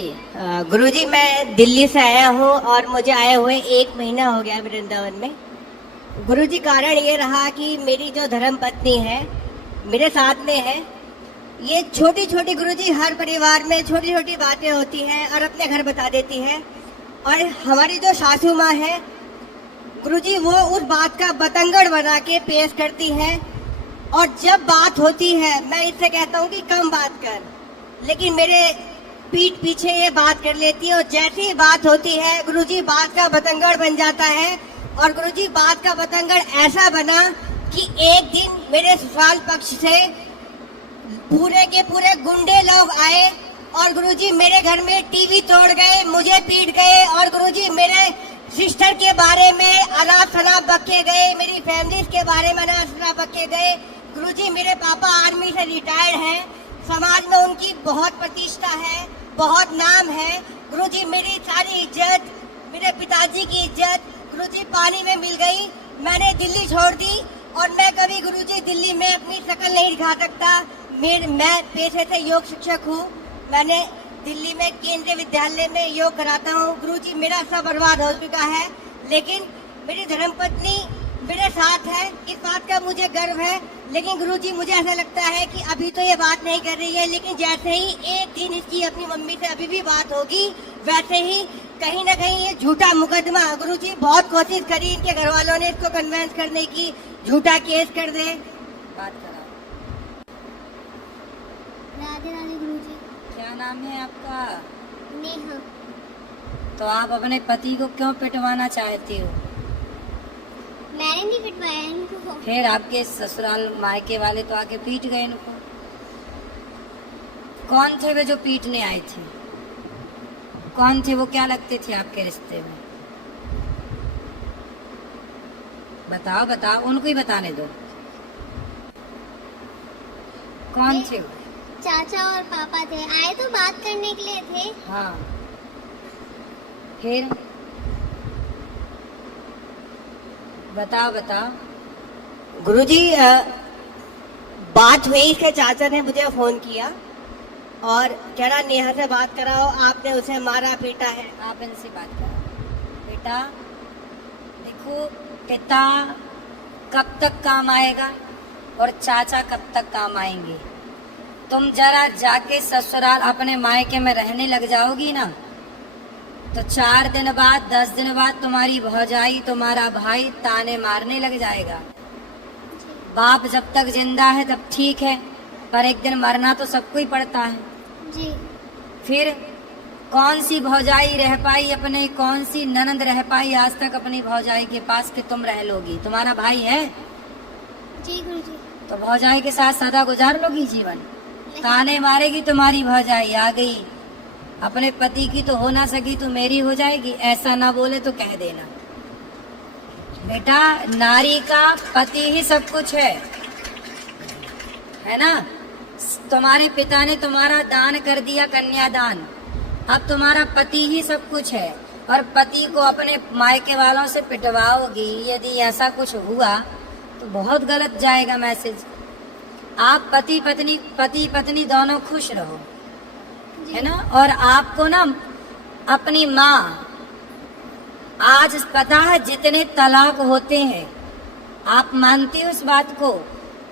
गुरुजी, मैं दिल्ली से आया हूँ और मुझे आए हुए 1 महीना हो गया वृंदावन में। गुरुजी, कारण ये रहा कि मेरी जो धर्म पत्नी है मेरे साथ में है। ये छोटी छोटी गुरुजी हर परिवार में छोटी छोटी बातें होती हैं और अपने घर बता देती है। और हमारी जो सासू माँ है गुरुजी, वो उस बात का बतंगड़ बना के पेश करती है। और जब बात होती है मैं इससे कहता हूँ कि कम बात कर, लेकिन मेरे पीठ पीछे ये बात कर लेती है। और जैसी ही बात होती है गुरुजी, बात का बतंगड़ बन जाता है। और गुरुजी, बात का बतंगड़ ऐसा बना कि एक दिन मेरे ससुराल पक्ष से पूरे के पूरे गुंडे लोग आए और गुरुजी मेरे घर में टीवी तोड़ गए, मुझे पीट गए। और गुरुजी, मेरे सिस्टर के बारे में अनाप शनाप बके गए, मेरी फैमिली के बारे में अनाप शनाप बके गए। गुरुजी, मेरे पापा आर्मी से रिटायर्ड हैं, समाज में उनकी बहुत प्रतिष्ठा है, बहुत नाम है। गुरुजी, मेरी सारी इज्जत, मेरे पिताजी की इज्जत गुरुजी पानी में मिल गई। मैंने दिल्ली छोड़ दी और मैं कभी गुरुजी दिल्ली में अपनी शक्ल नहीं दिखा सकता। मैं पेशे से योग शिक्षक हूँ। मैंने दिल्ली में केंद्रीय विद्यालय में योग कराता हूँ। गुरुजी, मेरा सब बर्बाद हो चुका है, लेकिन मेरी धर्मपत्नी मेरे साथ है, इस बात का मुझे गर्व है। लेकिन गुरुजी, मुझे ऐसा लगता है कि अभी तो ये बात नहीं कर रही है, लेकिन जैसे ही एक दिन इसकी अपनी मम्मी से अभी भी बात होगी, वैसे ही कहीं ना कहीं ये झूठा मुकदमा, गुरुजी बहुत कोशिश करी इनके घर वालों ने इसको कन्वेंस करने की, झूठा केस कर दे। बात करा। राधे राधे गुरुजी। क्या नाम है आपका? नेहा। तो आप अपने पति को क्यों पिटवाना चाहती हो? मैंने नहीं पिटवाया इनको। फिर आपके ससुराल मायके वाले तो आके पीट गए इनको। कौन थे वे जो पीटने आए थे? कौन थे वो? क्या लगते थे आपके रिश्ते में? बताओ बताओ, उनको ही बताने दो। कौन थे वो? चाचा और पापा थे, आए तो बात करने के लिए थे। हाँ, फिर बताओ बताओ। गुरुजी, बात हुई, इसके चाचा ने मुझे फोन किया और कह रहा नेहा से बात कराओ, आपने उसे मारा पीटा है। आप इनसे बात करो। बेटा देखो, पिता कब तक काम आएगा और चाचा कब तक काम आएंगे। तुम जरा जाके ससुराल अपने मायके में रहने लग जाओगी ना, तो 4 दिन बाद 10 दिन बाद तुम्हारी भौजाई, तुम्हारा भाई ताने मारने लग जाएगा। बाप जब तक जिंदा है तब ठीक है, पर एक दिन मरना तो सबको ही पड़ता है जी। फिर कौन सी भौजाई रह पाई अपने, कौन सी ननंद रह पाई आज तक अपनी भौजाई के पास कि तुम रह लोगी? तुम्हारा भाई है जी गुरुजी। तो भौजाई के साथ सदा गुजार लोगी जीवन? ताने मारेगी तुम्हारी भौजाई, आ गई अपने पति की तो हो ना सकी तो मेरी हो जाएगी, ऐसा ना बोले तो कह देना। बेटा, नारी का पति ही सब कुछ है ना? तुम्हारे पिता ने तुम्हारा दान कर दिया, कन्यादान। अब तुम्हारा पति ही सब कुछ है और पति को अपने मायके वालों से पिटवाओगी, यदि ऐसा कुछ हुआ तो बहुत गलत जाएगा मैसेज। आप पति पत्नी दोनों खुश रहो, है ना? और आपको ना अपनी माँ, आज पता है जितने तलाक होते हैं, आप मानती हो इस बात को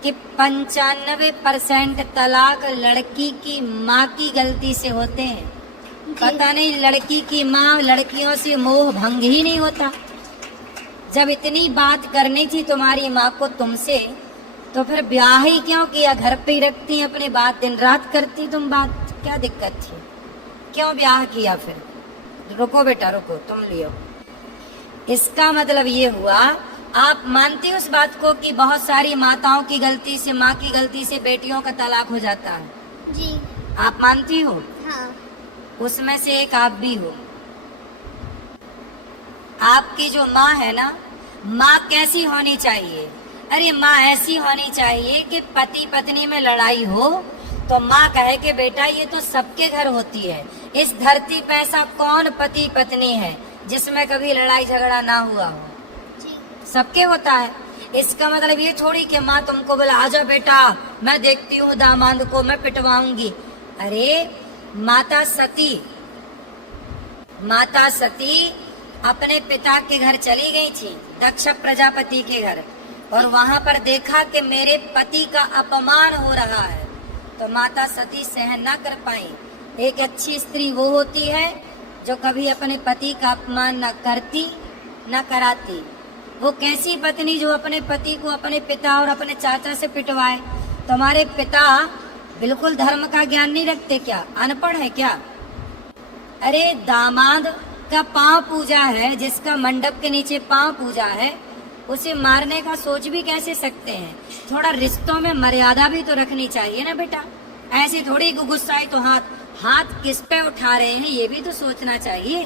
कि 95% तलाक लड़की की माँ की गलती से होते हैं। पता नहीं लड़की की माँ लड़कियों से मोह भंग ही नहीं होता। जब इतनी बात करनी थी तुम्हारी माँ को तुमसे, तो फिर ब्याह ही क्यों किया? घर पे ही रखती अपनी बात, दिन रात करती तुम बात, क्या दिक्कत थी? क्यों ब्याह किया फिर? रुको बेटा रुको, तुम लियो। इसका मतलब ये हुआ, आप मानती हो उस बात को कि बहुत सारी माताओं की गलती से, माँ की गलती से बेटियों का तलाक हो जाता है? जी। आप मानती हो? हाँ। उसमें से एक आप भी हो। आपकी जो माँ है ना, माँ कैसी होनी चाहिए? अरे माँ ऐसी होनी चाहिए कि पति पत्नी में लड़ाई हो तो माँ कहे कि बेटा ये तो सबके घर होती है, इस धरती पे ऐसा कौन पति पत्नी है जिसमें कभी लड़ाई झगड़ा ना हुआ हो? जी। सबके होता है। इसका मतलब ये थोड़ी कि माँ तुमको बोला आजा बेटा मैं देखती हूँ दामाद को मैं पिटवाऊंगी। अरे माता सती माता सती अपने पिता के घर चली गई थी, दक्ष प्रजापति के घर, और वहां पर देखा कि मेरे पति का अपमान हो रहा है, तो माता सती सहन न कर पाई। एक अच्छी स्त्री वो होती है जो कभी अपने पति का अपमान न करती न कराती। वो कैसी पत्नी जो अपने पति को अपने पिता और अपने चाचा से पिटवाए। तुम्हारे पिता बिल्कुल धर्म का ज्ञान नहीं रखते क्या? अनपढ़ है क्या? अरे दामाद का पांव पूजा है, जिसका मंडप के नीचे पांव पूजा है, उसे मारने का सोच भी कैसे सकते हैं? थोड़ा रिश्तों में मर्यादा भी तो रखनी चाहिए ना बेटा। ऐसे थोड़ी गुस्साए तो हाथ किस पे उठा रहे हैं, ये भी तो सोचना चाहिए।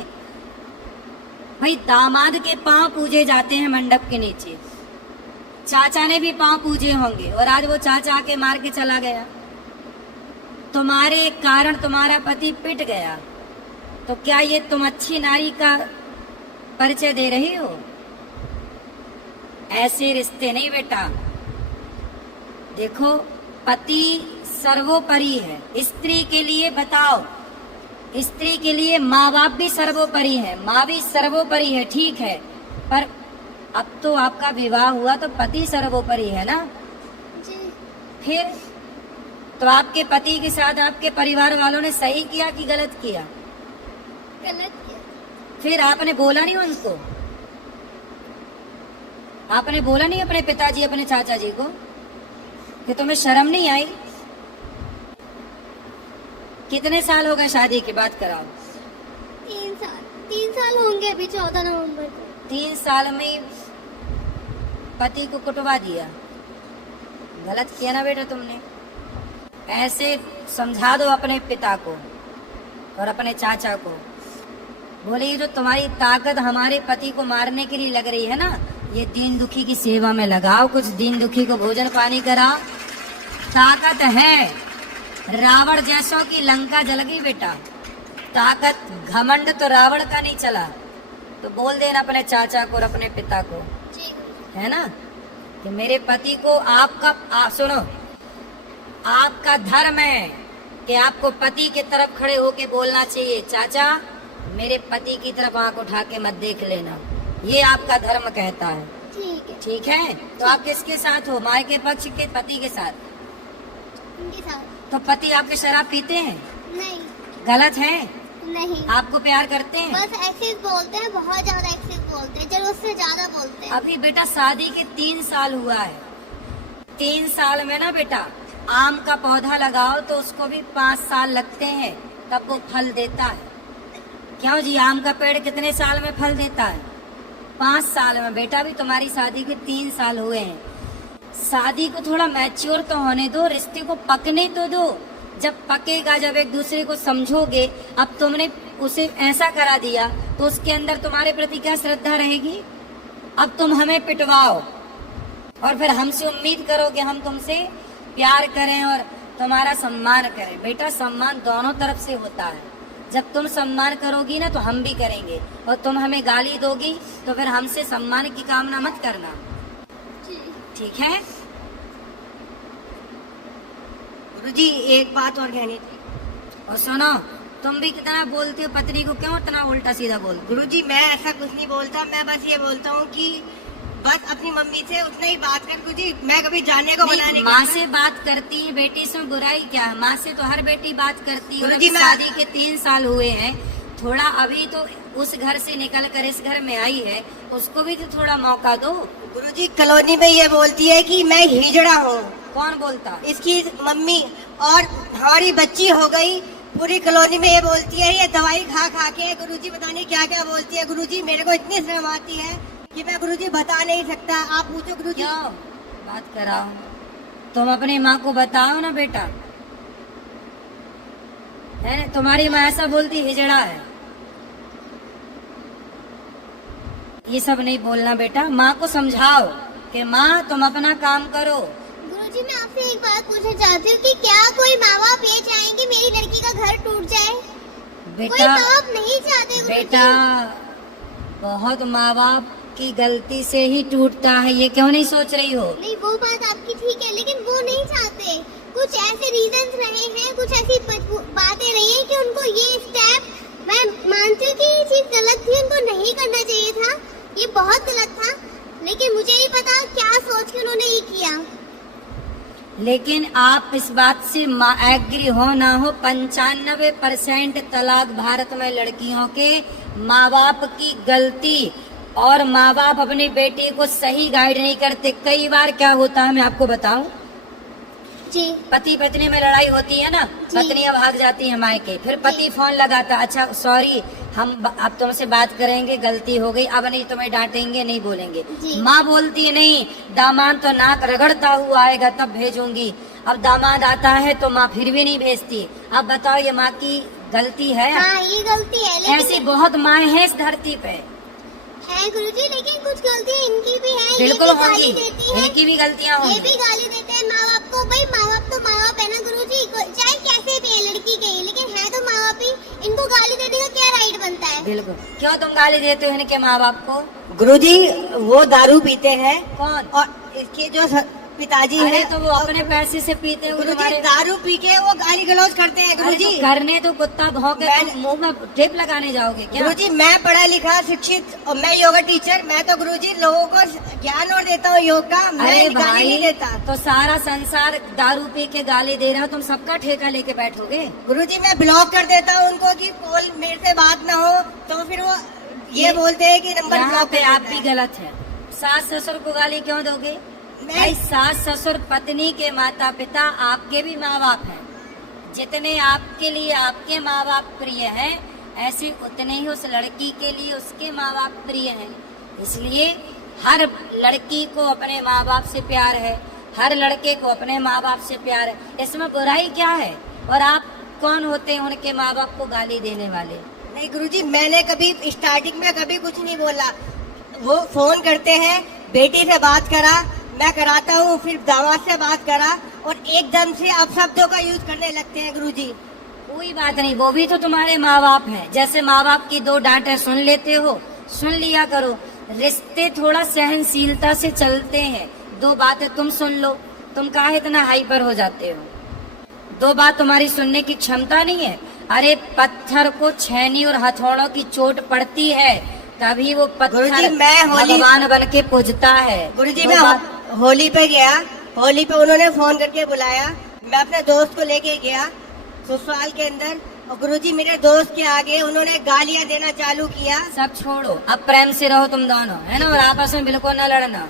भाई दामाद के पांव पूजे जाते हैं मंडप के नीचे, चाचा ने भी पांव पूजे होंगे, और आज वो चाचा आके मार के चला गया। तुम्हारे कारण तुम्हारा पति पिट गया, तो क्या ये तुम अच्छी नारी का परिचय दे रही हो? ऐसे रिश्ते नहीं बेटा। देखो, पति सर्वोपरि है। स्त्री के लिए बताओ, स्त्री के लिए माँ बाप भी सर्वोपरि है, माँ भी सर्वोपरि है, ठीक है, पर अब तो आपका विवाह हुआ तो पति सर्वोपरि है ना। जी। फिर तो आपके पति के साथ आपके परिवार वालों ने सही किया कि गलत किया? गलत किया। फिर आपने बोला नहीं उनको? आपने बोला नहीं अपने पिताजी अपने चाचा जी को कि तुम्हें शर्म नहीं आई? कितने साल हो गए शादी की बात कराओ? 3 साल होंगे अभी 14 नवंबर को। 3 साल में पति को कुटवा दिया, गलत किया ना बेटा तुमने। ऐसे समझा दो अपने पिता को और अपने चाचा को, बोले ये जो तुम्हारी ताकत हमारे पति को मारने के लिए लग रही है ना, ये दीन दुखी की सेवा में लगाओ, कुछ दीन दुखी को भोजन पानी कराओ। ताकत है। रावण जैसों की लंका जल गई बेटा। ताकत घमंड तो रावण का नहीं चला। तो बोल देना अपने चाचा को और अपने पिता को, जी। है ना, कि मेरे पति को सुनो, आपका धर्म है कि आपको पति की तरफ खड़े होके बोलना चाहिए, चाचा मेरे पति की तरफ आंख उठा के मत देख लेना, ये आपका धर्म कहता है। ठीक है। ठीक है, तो आप किसके साथ हो? माँ के पक्ष के पति के साथ? उनके साथ। तो पति आपके शराब पीते हैं? नहीं। गलत है? नहीं। आपको प्यार करते हैं? बस एक्सेस बोलते हैं, बहुत ज्यादा एक्सेस बोलते हैं, जरूरत से ज्यादा बोलते हैं। अभी बेटा शादी के 3 साल हुआ है। 3 साल में ना बेटा, आम का पौधा लगाओ तो उसको भी 5 साल लगते हैं, तब वो फल देता है। क्यों जी, आम का पेड़ कितने साल में फल देता है? 5 साल में। बेटा भी तुम्हारी शादी के 3 साल हुए हैं। शादी को थोड़ा मैच्योर तो होने दो, रिश्ते को पकने तो दो। जब पकेगा, जब एक दूसरे को समझोगे। अब तुमने उसे ऐसा करा दिया तो उसके अंदर तुम्हारे प्रति क्या श्रद्धा रहेगी? अब तुम हमें पिटवाओ और फिर हमसे उम्मीद करो कि हम तुमसे प्यार करें और तुम्हारा सम्मान करें। बेटा सम्मान दोनों तरफ से होता है। जब तुम सम्मान करोगी ना तो हम भी करेंगे, और तुम हमें गाली दोगी तो फिर हमसे सम्मान की कामना मत करना, ठीक है? गुरुजी एक बात और कहनी थी। और सुनो, तुम भी कितना बोलते हो पत्नी को, क्यों इतना उल्टा सीधा बोलते? गुरुजी मैं ऐसा कुछ नहीं बोलता, मैं बस ये बोलता हूँ कि बस अपनी मम्मी से उतना ही बात कर। गुरुजी मैं कभी जाने को मना नहीं माँ करता। से बात करती है, बेटी से बुराई क्या है? माँ से तो हर बेटी बात करती है। गुरुजी, मैं- शादी के 3 साल हुए हैं, थोड़ा अभी तो उस घर से निकल कर इस घर में आई है, उसको भी तो थोड़ा मौका दो। गुरुजी कॉलोनी में ये बोलती है कि मैं हिजड़ा हूँ, कौन बोलता? इसकी मम्मी, और हमारी बच्ची हो गई। पूरी कॉलोनी में ये बोलती है ये दवाई खा खा के। गुरुजी पता नहीं क्या क्या बोलती है। गुरुजी मेरे को इतनी शर्म आती है कि मैं गुरुजी बता नहीं सकता। आप पूछो गुरुजी। क्यों बात कराओ? तुम अपनी माँ को बताओ ना बेटा, है ना? तुम्हारी माँ ऐसा बोलती हिजड़ा है, ये सब नहीं बोलना बेटा। माँ को समझाओ कि माँ तुम अपना काम करो। गुरुजी मैं आपसे एक बात पूछना चाहती हूँ कि क्या कोई माँ बाप ये चाहेंगे मेरी लड़की का घर टूट जाए? कोई बेटा माँ बाप नहीं चाहते गुरुजी। बेटा बहुत माँ बाप की गलती से ही टूटता है, ये क्यों नहीं सोच रही हो? नहीं वो बात आपकी ठीक है, लेकिन वो नहीं चाहते। कुछ ऐसे रीजंस रहे हैं, कुछ ऐसी बातें रही हैं कि उनको ये स्टेप, मैं मानती हूँ कि को नहीं करना चाहिए था, ये बहुत गलत था। लेकिन मुझे नहीं पता क्या सोच के उन्होंने ये किया। लेकिन आप इस बात से एग्री हो ना हो, 95% तलाक भारत में लड़कियों के माँ बाप की गलती, और माँ बाप अपनी बेटी को सही गाइड नहीं करते। कई बार क्या होता है मैं आपको बताऊं, जी पति पत्नी में लड़ाई होती है ना, जी। पत्नियां भाग जाती है मायके, फिर पति फोन लगाता, अच्छा सॉरी हम अब तुमसे बात करेंगे, गलती हो गई, अब नहीं तुम्हें डांटेंगे, नहीं बोलेंगे। जी। माँ बोलती है नहीं, दामाद तो नाक रगड़ता हुआ आएगा तब भेजूंगी। अब दामाद आता है तो माँ फिर भी नहीं भेजती। अब बताओ ये माँ की गलती है? हाँ, ये गलती है। लेकिन ऐसी बहुत माँ है इस धरती पे। है गुरुजी, लेकिन कुछ गलतियाँ इनकी भी है। बिल्कुल ये भी गाली होंगी, देती है, इनकी भी गलतियाँ ये होंगी। भी गाली देते हैं माँ बाप को। भाई माँ बाप तो माँ बाप है ना गुरुजी, चाहे कैसे भी है लड़की के, लेकिन है तो माँ बाप ही। इनको गाली देने का क्या राइट बनता है? बिल्कुल। क्यों तुम गाली देते हो इनके माँ बाप को? गुरुजी वो दारू पीते हैं, कौन? और इसके जो पिताजी अरे हैं तो वो अपने पैसे से पीते हैं गुरुजी, तुम्हारे। दारू पी के वो गाली गलौज करते हैं अरे गुरुजी। तो करने तो कुत्ता भौंके, मैं- तुम मुंह में टेप लगाने जाओगे क्या? गुरुजी मैं पढ़ा लिखा शिक्षित और मैं योगा टीचर, मैं तो गुरुजी लोगों को ज्ञान और देता हूँ योग का, मैं अरे गाली भाई, नहीं देता। तो सारा संसार दारू पी के गाली दे रहा हो, तुम सबका ठेका लेके बैठोगे? गुरुजी मैं ब्लॉक कर देता हूँ उनको कि कॉल मेरे से बात ना हो, तो फिर वो ये बोलते हैं कि नंबर यहाँ ब्लॉक पे कर आप देता भी है। गलत है। सास ससुर को गाली क्यों दोगे? मैं भाई सास ससुर पत्नी के माता पिता आपके भी माँ बाप हैं। जितने आपके लिए आपके माँ बाप प्रिय हैं, ऐसे उतने ही उस लड़की के लिए उसके माँ बाप प्रिय हैं। इसलिए हर लड़की को अपने माँ बाप से प्यार है, हर लड़के को अपने माँ बाप से प्यार है। इसमें बुराई क्या है? और आप कौन होते हैं उनके माँ बाप को गाली देने वाले? नहीं गुरुजी, मैंने कभी स्टार्टिंग में कभी कुछ नहीं बोला। वो फोन करते हैं, बेटी से बात करा, मैं कराता हूँ, फिर दामाद से बात करा, और एकदम से आप शब्दों का यूज करने लगते हैं गुरुजी। कोई बात नहीं, वो भी तो तुम्हारे माँ बाप हैं। जैसे माँ बाप की दो डांटें सुन लेते हो, सुन लिया करो। रिश्ते थोड़ा सहनशीलता से चलते हैं। दो बातें तुम सुन लो, तुम काहे इतना हाइपर हो जाते हो? दो बात तुम्हारी सुनने की क्षमता नहीं है। अरे पत्थर को छेनी और हथौड़ों की चोट पड़ती है, तभी वो गुरुजी, पत्थर मैं भगवान बन के पूजता है। गुरुजी दो मैं बात- होली पे गया, होली पे उन्होंने फोन करके बुलाया, मैं अपने दोस्त को लेके गया ससुराल के अंदर, और गुरुजी मेरे दोस्त के आगे उन्होंने गालियां देना चालू किया। सब छोड़ो, अब प्रेम से रहो तुम दोनों, है ना? और आपस में बिल्कुल न लड़ना।